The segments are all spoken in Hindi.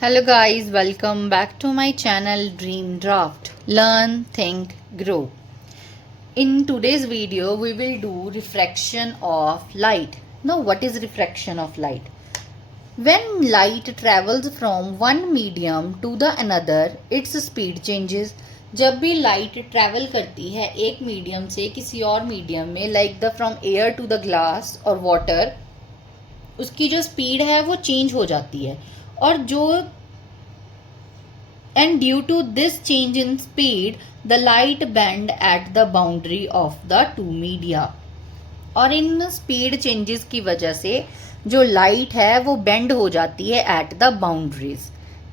Hello guys, welcome back to my channel Dream Draft. Learn, think, grow. In today's video, we will do refraction of light. Now, what is refraction of light? When light travels from one medium to the another, its speed changes. जब भी लाइट ट्रैवल करती है एक मीडियम से किसी और मीडियम में, like the from air to the glass और वाटर, उसकी जो स्पीड है वो चेंज हो जाती है. और जो and due to this change in speed the light bend at the boundary of the two media. और इन स्पीड चेंजेस की वजह से जो लाइट है वो बेंड हो जाती है एट द बाउंड्रीज.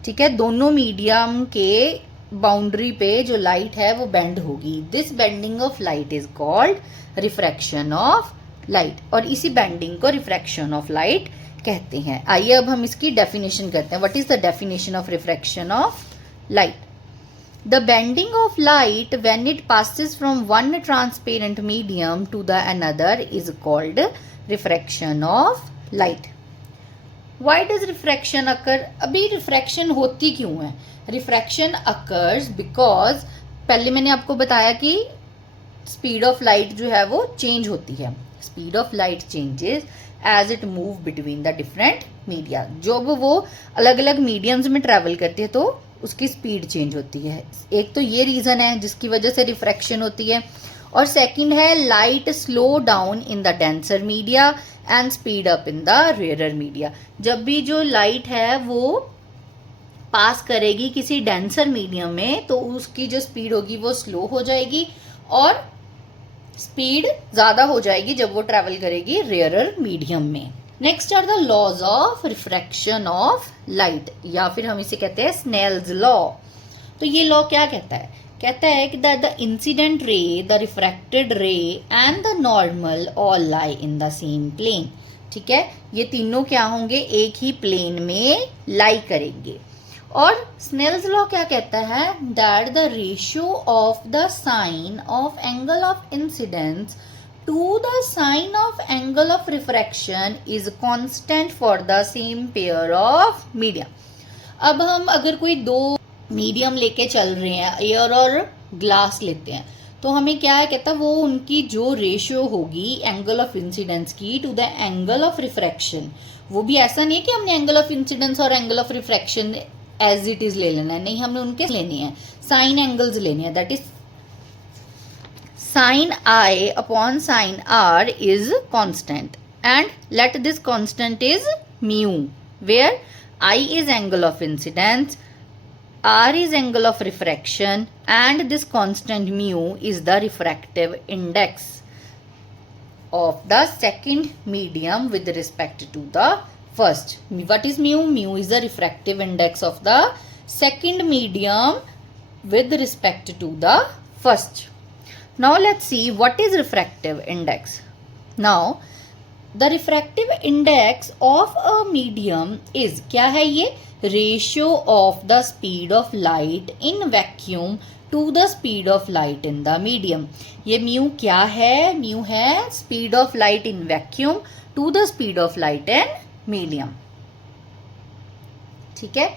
ठीक है, दोनों मीडियम के बाउंड्री पे जो लाइट है वो बेंड होगी. This bending of light is called refraction of light, और इसी बेंडिंग को रिफ्रैक्शन ऑफ लाइट कहते हैं. आइए अब हम इसकी डेफिनेशन करते हैं. What is the definition of refraction of light? The bending of light when it passes from one transparent medium to the another is called refraction of light. Why does refraction occur? अभी refraction होती क्यों है? Refraction occurs because पहले मैंने आपको बताया कि speed of light जो है वो change होती है. Speed of light changes as it move between the different media. जब वो अलग अलग मीडियम्स में ट्रैवल करती है तो उसकी स्पीड चेंज होती है. एक तो ये रीज़न है जिसकी वजह से रिफ्रैक्शन होती है, और सेकंड है light slow down in the denser media and speed up in the rarer media. जब भी जो लाइट है वो पास करेगी किसी डेंसर मीडियम में तो उसकी जो स्पीड होगी वो स्लो हो जाएगी और स्पीड ज़्यादा हो जाएगी जब वो ट्रैवल करेगी रेयरर मीडियम में. Next are the laws of refraction of light, या फिर हम इसे कहते हैं स्नेल्स लॉ. तो ये लॉ क्या कहता है? कहता है कि the incident ray, the refracted ray and the normal all lie in the same plane. ठीक है, ये तीनों क्या होंगे? एक ही प्लेन में लाई करेंगे. और स्नेल्स लॉ क्या कहता है? That the ratio of the sine of angle of incidence to the sine of angle of refraction is constant for the same pair of medium. अब हम अगर कोई दो मीडियम लेके चल रहे हैं, एयर और ग्लास लेते हैं, तो हमें क्या है कहता है वो उनकी जो रेशियो होगी एंगल ऑफ इंसिडेंस की to the angle of refraction, वो भी ऐसा नहीं है कि हमने एंगल ऑफ इंसिडेंस और angle of refraction as it is ले लेना है. नहीं, हमने उनके लेने हैं साइन एंगल्स लेने हैं. That is sin I upon sin R is constant, and let this constant is mu, where I is angle of incidence, R is angle of refraction, and this constant mu is the refractive index of the second medium with respect to the first. What is mu? Mu is the refractive index of the second medium with respect to the first. Now let's see what is refractive index. Now the refractive index of a medium is, क्या है ये? Ratio of the speed of light in vacuum to the speed of light in the medium. ये mu क्या है? mu है speed of light in vacuum to the speed of light in medium. ठीक है,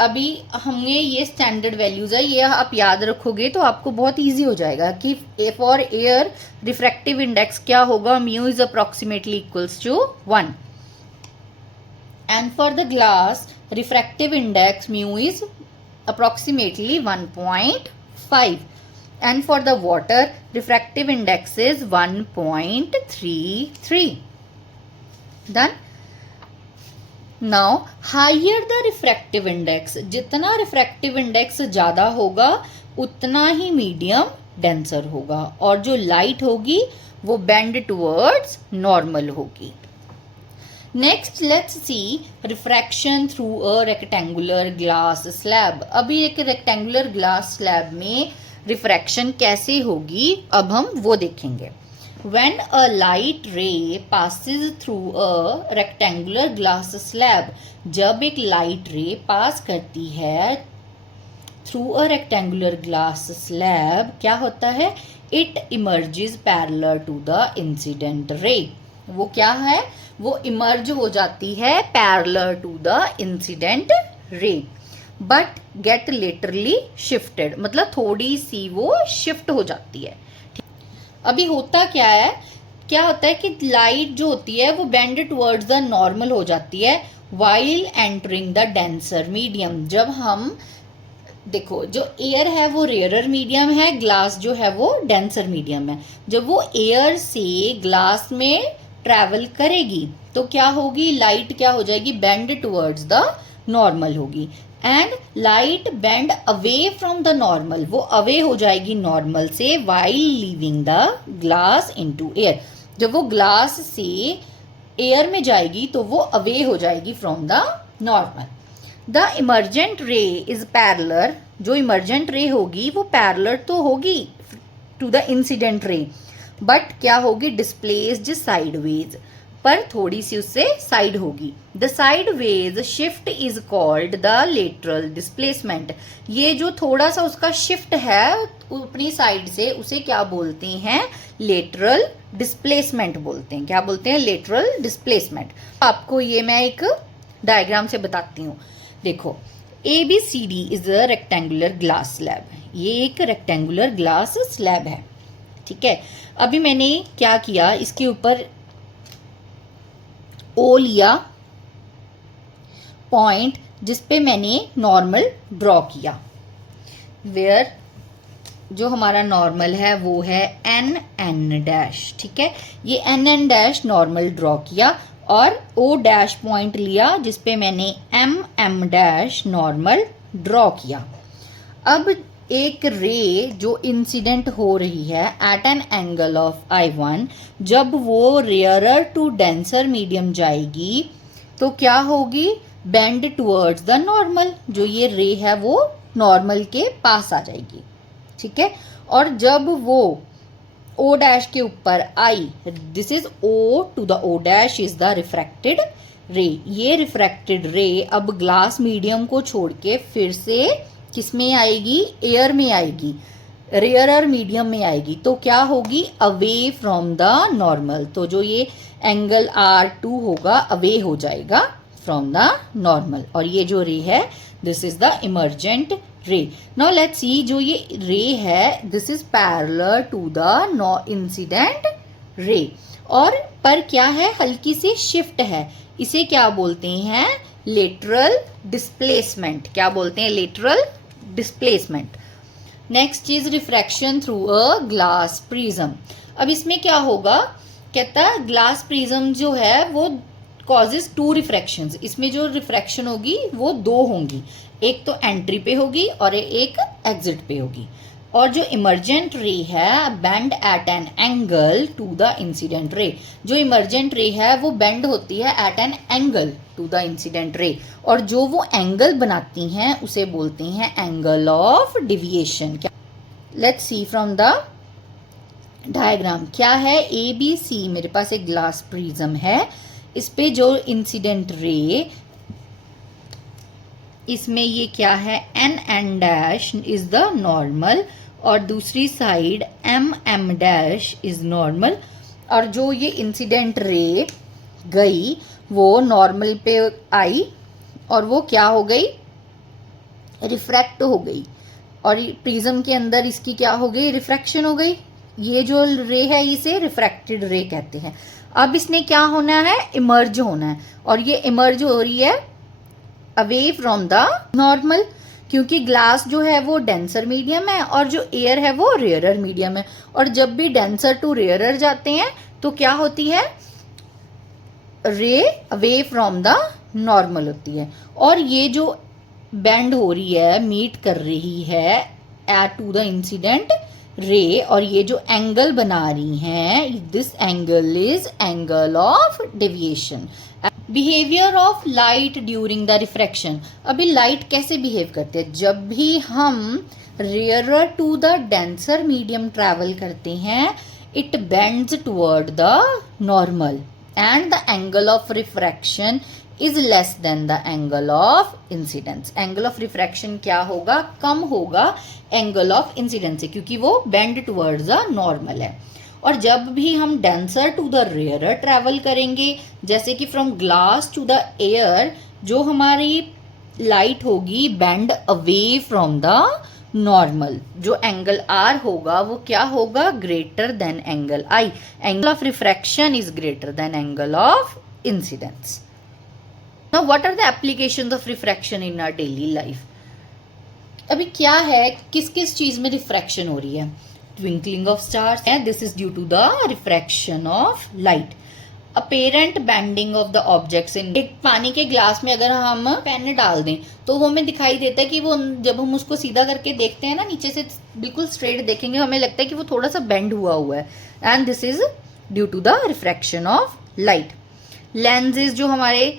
अभी हमने ये स्टैंडर्ड वैल्यूज है, ये आप याद रखोगे तो आपको बहुत इजी हो जाएगा कि फॉर एयर रिफ्रैक्टिव इंडेक्स क्या होगा? Mu is approximately equals to 1, and for the glass refractive index mu is approximately 1.5, and for the water refractive index is 1.33. Done. Now higher the refractive index, जितना रिफ्रैक्टिव इंडेक्स ज़्यादा होगा उतना ही मीडियम डेंसर होगा, और जो लाइट होगी वो बेंड टुवर्ड्स नॉर्मल होगी. Next let's see refraction through a rectangular glass slab. अभी एक रेक्टेंगुलर ग्लास स्लैब में रिफ्रैक्शन कैसे होगी अब हम वो देखेंगे. When a light ray passes through a rectangular glass slab, जब एक लाइट रे पास करती है through a rectangular glass slab, क्या होता है? It emerges parallel to the incident ray. वो क्या है? वो इमर्ज हो जाती है parallel to the incident ray but get laterally shifted, मतलब थोड़ी सी वो शिफ्ट हो जाती है। अभी होता क्या है, क्या होता है कि लाइट जो होती है वो बेंड टुवर्ड्स द नॉर्मल हो जाती है while entering the denser medium. जब हम देखो, जो एयर है वो रेयरर मीडियम है, ग्लास जो है वो डेंसर मीडियम है। जब वो एयर से ग्लास में ट्रैवल करेगी तो क्या होगी, लाइट क्या हो जाएगी, बेंड टुवर्ड्स द नॉर्मल होगी। And light bend away from the normal, वो अवे हो जाएगी नॉर्मल से while leaving the glass into air. जब वो ग्लास से एयर में जाएगी तो वो अवे हो जाएगी from the normal. The emergent ray is parallel, जो इमर्जेंट रे होगी वो पैरेलल तो होगी to the incident ray, but क्या होगी, डिस्प्लेस्ड साइडवेज, पर थोड़ी सी उससे साइड होगी। The sideways shift is called the lateral displacement. ये जो थोड़ा सा उसका शिफ्ट है अपनी साइड से, उसे क्या बोलते हैं, लेटरल डिस्प्लेसमेंट बोलते हैं। क्या बोलते हैं, लेटरल डिस्प्लेसमेंट। आपको ये मैं एक डायग्राम से बताती हूँ। देखो, ABCD is a rectangular glass slab, ये एक रेक्टेंगुलर ग्लास स्लैब है, ठीक है। अभी मैंने क्या किया, इसके ऊपर O लिया पॉइंट जिसपे मैंने नॉर्मल ड्रॉ किया, वेयर जो हमारा नॉर्मल है वो है NN डैश, ठीक है। ये NN डैश नॉर्मल ड्रॉ किया और O डैश पॉइंट लिया जिसपे मैंने MM डैश नॉर्मल ड्रॉ किया। अब एक रे जो इंसिडेंट हो रही है at an angle of I1, जब वो रेयरर टू डेंसर मीडियम जाएगी तो क्या होगी, बेंड टुवर्ड्स द नॉर्मल। जो ये रे है वो नॉर्मल के पास आ जाएगी, ठीक है। और जब वो O डैश के ऊपर आई, this is O to the O dash is the refracted ray. ये रिफ्रैक्टेड रे अब ग्लास मीडियम को छोड़ के फिर से किस में आएगी, एयर में आएगी, रेयरर मीडियम में आएगी, तो क्या होगी, अवे फ्रॉम द नॉर्मल। तो जो ये एंगल R2 होगा अवे हो जाएगा फ्रॉम द नॉर्मल। और ये जो रे है this is the emergent ray. Now let's see, जो ये रे है this is parallel to the incident ray, और पर क्या है, हल्की सी शिफ्ट है। इसे क्या बोलते हैं, लेटरल डिस्प्लेसमेंट। क्या बोलते हैं, lateral displacement. Next is refraction through a glass prism. अब इसमें क्या होगा, कहता है ग्लास प्रिज्म जो है वो कॉजेज 2 रिफ्रैक्शंस। इसमें जो रिफ्रैक्शन होगी वो 2 होंगी, एक तो एंट्री पे होगी और एक एग्जिट पे होगी। और जो इमर्जेंट रे है bend at an angle to the incident ray. जो इमर्जेंट रे है वो बेंड होती है at an angle to the incident ray, और जो वो एंगल बनाती हैं उसे बोलते हैं angle of deviation. Let's see from the diagram. क्या है, ABC मेरे पास एक ग्लास प्रिज्म है, इस पे जो इंसिडेंट रे, इसमें ये क्या है, NN dash is the normal और दूसरी side MM dash is normal. और जो ये इंसिडेंट रे गई वो नॉर्मल पे आई और वो क्या हो गई, रिफ्रैक्ट हो गई, और प्रिज्म के अंदर इसकी क्या हो गई, रिफ्रैक्शन हो गई। ये जो रे है इसे रिफ्रैक्टेड रे कहते हैं। अब इसने क्या होना है, इमर्ज होना है, और ये इमर्ज हो रही है अवे फ्रॉम द नॉर्मल, क्योंकि ग्लास जो है वो डेंसर मीडियम है और जो एयर है वो रेयरर मीडियम है। और जब भी डेंसर टू रेयरर जाते हैं तो क्या होती है, रे अवे फ्रॉम द नॉर्मल होती है। और ये जो बेंड हो रही है, मीट कर रही है eight to the incident ray, और ये जो एंगल बना रही हैं, this angle is angle of deviation. Behaviour of light during the refraction. अभी लाइट कैसे बिहेव करते हैं, जब भी हम rarer to the denser medium travel करते हैं, it bends toward the normal and the angle of refraction is less than the angle of incidence. Angle of refraction क्या होगा, कम होगा एंगल ऑफ इंसिडेंस से, क्योंकि वो बेंड टुवर्ड्स द नॉर्मल है। और जब भी हम denser to the rarer travel करेंगे, जैसे कि from glass to the air, जो हमारी लाइट होगी bend away from the normal, जो एंगल आर होगा वो क्या होगा, greater than angle i. Angle of refraction is greater than angle of incidence. Now what are the applications of refraction in our daily life? अभी क्या है, किस किस चीज में रिफ्रैक्शन हो रही है? Twinkling of stars, this is due to the refraction of light. Apparent bending of the objects in, एक पानी के ग्लास में अगर हम पेन डाल दें तो वो हमें दिखाई देता है कि वो, जब हम उसको सीधा करके देखते हैं ना, नीचे से बिल्कुल स्ट्रेट देखेंगे, हमें लगता है कि वो थोड़ा सा बेंड हुआ है, and this is due to the refraction of light. Lenses जो हमारे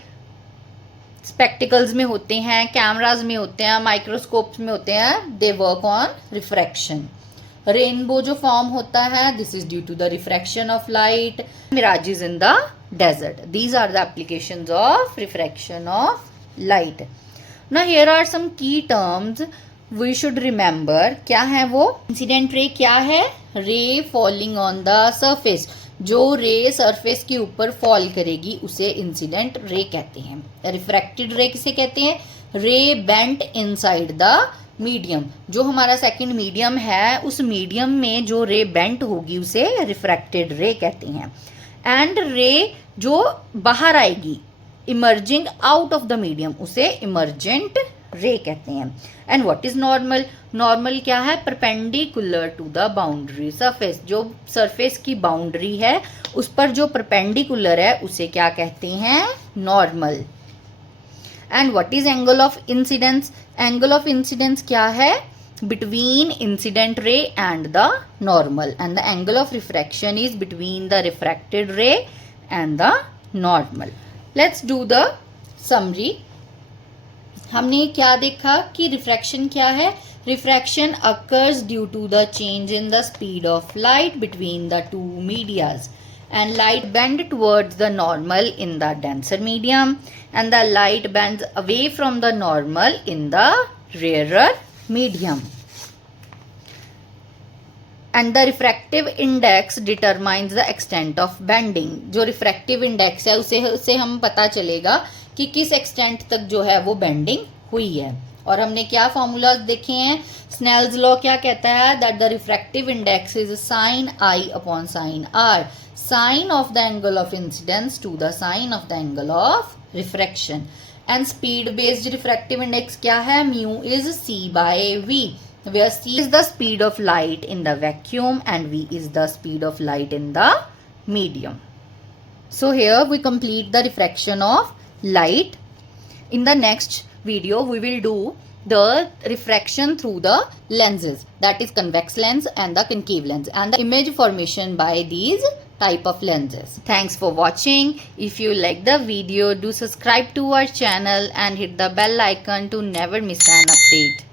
स्पेक्टिकल्स में होते हैं, कैमराज में होते हैं, माइक्रोस्कोप्स में होते हैं, they work on refraction. Rainbow जो फॉर्म होता है, this is due to the refraction of light. Mirages in the desert, these are the applications of refraction of light. Now here are some key terms we should remember. क्या है वो? इंसिडेंट रे क्या है? रे फॉलिंग ऑन द सरफेस, जो रे सरफेस के ऊपर फॉल करेगी उसे इंसिडेंट रे कहते हैं। रिफ्रैक्टेड रे किसे कहते हैं? रे बेंट इनसाइड द मीडियम, जो हमारा सेकंड मीडियम है उस मीडियम में जो रे बेंट होगी उसे रिफ्रैक्टेड रे कहते हैं। एंड रे जो बाहर आएगी, emerging out of the medium, उसे इमर्जेंट रे कहते हैं। And what is normal? Normal क्या है? Perpendicular to the boundary surface, जो सरफेस की बाउंड्री है उस पर जो परपेंडिकुलर है उसे क्या कहते हैं? Normal. And what is angle of incidence? Angle of incidence क्या है? Between incident ray and the normal, and the angle of refraction is between the refracted ray and the normal. Let's do the summary. हमने क्या देखा कि रिफ्रैक्शन क्या है? Refraction occurs due to the change in the speed of light between the two medias, and light bend towards the normal in the denser medium, and the light bends away from the normal in the rarer medium. And the refractive index determines the extent of bending. जो refractive index है उसे हम पता चलेगा कि किस extent तक जो है वो bending हुई है। और हमने क्या फॉर्मूलाज देखे हैं? स्नेल्स लॉ क्या कहता है? That the refractive index is sine i upon sine r, sine of the angle of incidence to the sine of the angle of refraction. And speed based refractive index क्या है? Mu is c by v, where c is the speed of light in the vacuum and v is the speed of light in the medium. So here we complete the refraction of light. In the next video we will do the refraction through the lenses, that is convex lens and the concave lens, and the image formation by these type of lenses. Thanks for watching. If you like the video, do subscribe to our channel and hit the bell icon to never miss an update.